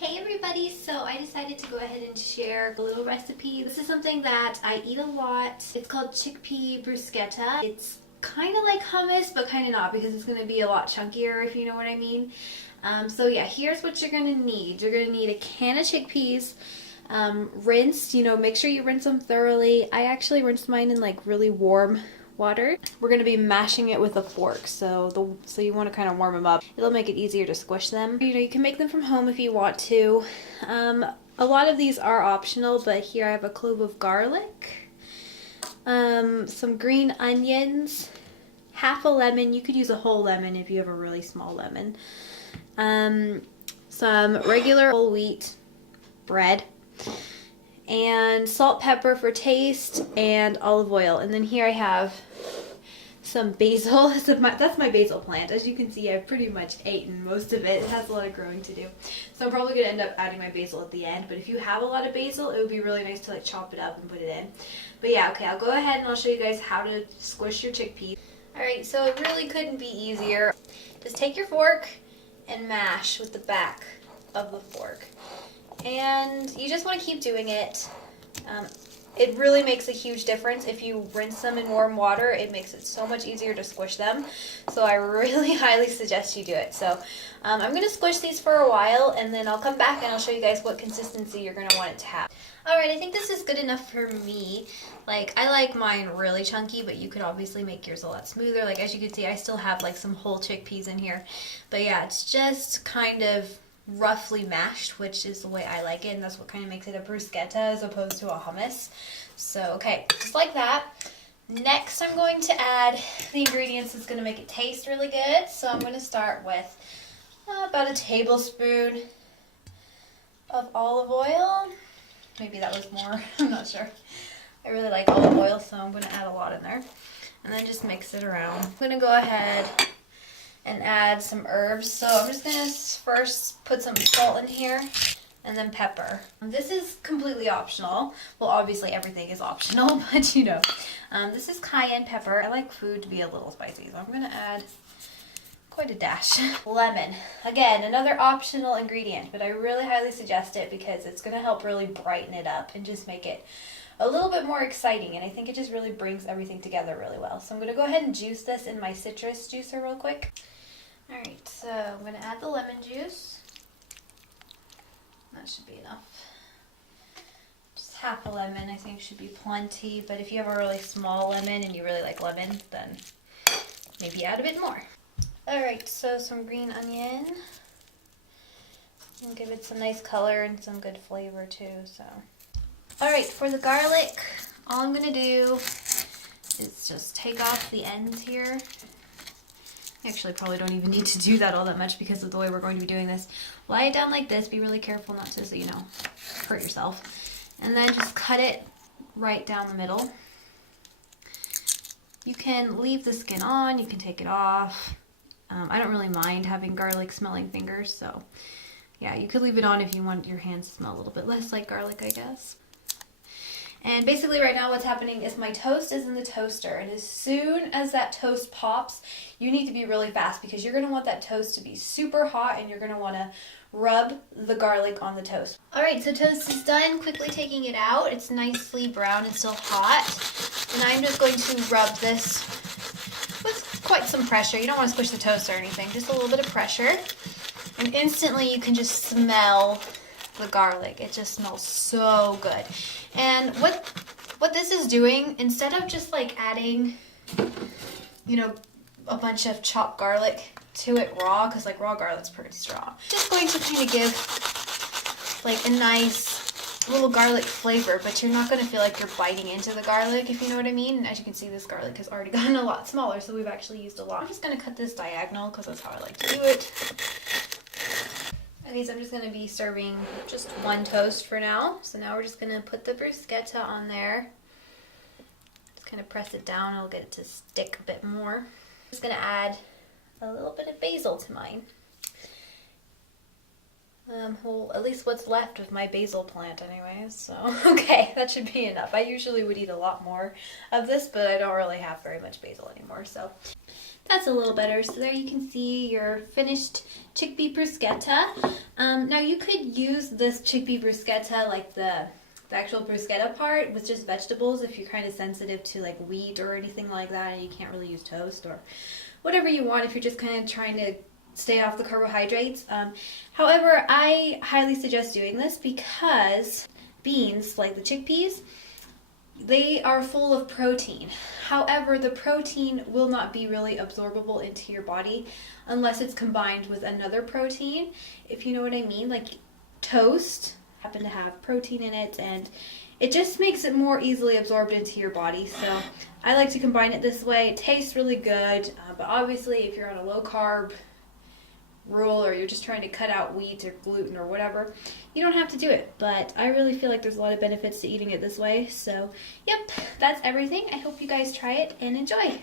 Hey everybody, so I decided to go ahead and share a little recipe. This is something that I eat a lot. It's called Chickpea Bruschetta. It's kind of like hummus, but kind of not because it's going to be a lot chunkier, if you know what I mean. So yeah, here's what you're going to need. You're going to need a can of chickpeas, rinsed, make sure you rinse them thoroughly. I actually rinsed mine in like really warm water. We're going to be mashing it with a fork, so you want to kind of warm them up. It'll make it easier to squish them. You can make them from home if you want to. A lot of these are optional, but here I have a clove of garlic, some green onions, half a lemon. You could use a whole lemon if you have a really small lemon. Some regular whole wheat bread, and salt, pepper for taste, and olive oil. And then here I have some basil. That's my basil plant. As you can see, I've pretty much eaten most of it. It has a lot of growing to do. So I'm probably going to end up adding my basil at the end. But if you have a lot of basil, it would be really nice to like chop it up and put it in. But yeah, okay, I'll go ahead and I'll show you guys how to squish your chickpeas. Alright, so it really couldn't be easier. Just take your fork and mash with the back of the fork. And you just want to keep doing it. It really makes a huge difference. If you rinse them in warm water, it makes it so much easier to squish them. So I really highly suggest you do it. So I'm going to squish these for a while, and then I'll come back and I'll show you guys what consistency you're going to want it to have. Alright, I think this is good enough for me. Like, I like mine really chunky, but you could obviously make yours a lot smoother. Like, as you can see, I still have like some whole chickpeas in here. But yeah, it's just kind of roughly mashed, which is the way I like it, and that's what kind of makes it a bruschetta as opposed to a hummus. So okay, just like that. Next, I'm going to add the ingredients that's going to make it taste really good. So I'm going to start with about a tablespoon of olive oil. Maybe that was more, I'm not sure. I really like olive oil, so I'm going to add a lot in there. And then just mix it around. I'm going to go ahead and add some herbs. So I'm just going to first put some salt in here and then pepper. This is completely optional. Well, obviously everything is optional, but this is cayenne pepper. I like food to be a little spicy, so I'm going to add quite a dash. Lemon. Again, another optional ingredient, but I really highly suggest it because it's going to help really brighten it up and just make it a little bit more exciting, and I think it just really brings everything together really well. So I'm going to go ahead and juice this in my citrus juicer real quick. Alright, so I'm going to add the lemon juice. That should be enough. Just half a lemon I think should be plenty, but if you have a really small lemon and you really like lemon, then maybe add a bit more. Alright, so some green onion. And give it some nice color and some good flavor too, so. Alright, for the garlic, all I'm going to do is just take off the ends here. Actually, probably don't even need to do that all that much because of the way we're going to be doing this. Lie it down like this. Be really careful not to, hurt yourself. And then just cut it right down the middle. You can leave the skin on. You can take it off. I don't really mind having garlic smelling fingers, so yeah, you could leave it on if you want your hands to smell a little bit less like garlic, I guess. And basically right now what's happening is my toast is in the toaster, and as soon as that toast pops, you need to be really fast because you're going to want that toast to be super hot and you're going to want to rub the garlic on the toast. Alright, so toast is done. Quickly taking it out. It's nicely brown and still hot. And I'm just going to rub this with quite some pressure. You don't want to squish the toast or anything, just a little bit of pressure. And instantly you can just smell the garlic. It just smells so good. And what this is doing, instead of just like adding, a bunch of chopped garlic to it raw, because like raw garlic's pretty strong, just going to kind of give like a nice little garlic flavor, but you're not going to feel like you're biting into the garlic, if you know what I mean. And as you can see, this garlic has already gotten a lot smaller, so we've actually used a lot. I'm just going to cut this diagonal because that's how I like to do it. Okay, so I'm just going to be serving just one toast for now. So now we're just going to put the bruschetta on there. Just kind of press it down. It'll get it to stick a bit more. I'm just going to add a little bit of basil to mine. Well, at least what's left of my basil plant anyways. So, okay, that should be enough. I usually would eat a lot more of this, but I don't really have very much basil anymore. So That's a little better. So there you can see your finished chickpea bruschetta. Now you could use this chickpea bruschetta, like the actual bruschetta part, with just vegetables if you're kind of sensitive to like wheat or anything like that and you can't really use toast, or whatever you want if you're just kind of trying to stay off the carbohydrates. However, I highly suggest doing this because beans, like the chickpeas, they are full of protein. However, the protein will not be really absorbable into your body unless it's combined with another protein, if you know what I mean. Like toast happen to have protein in it, and it just makes it more easily absorbed into your body. So I like to combine it this way. It tastes really good, but obviously if you're on a low carb rule or you're just trying to cut out wheat or gluten or whatever, you don't have to do it. But I really feel like there's a lot of benefits to eating it this way. So yep, that's everything. I hope you guys try it and enjoy.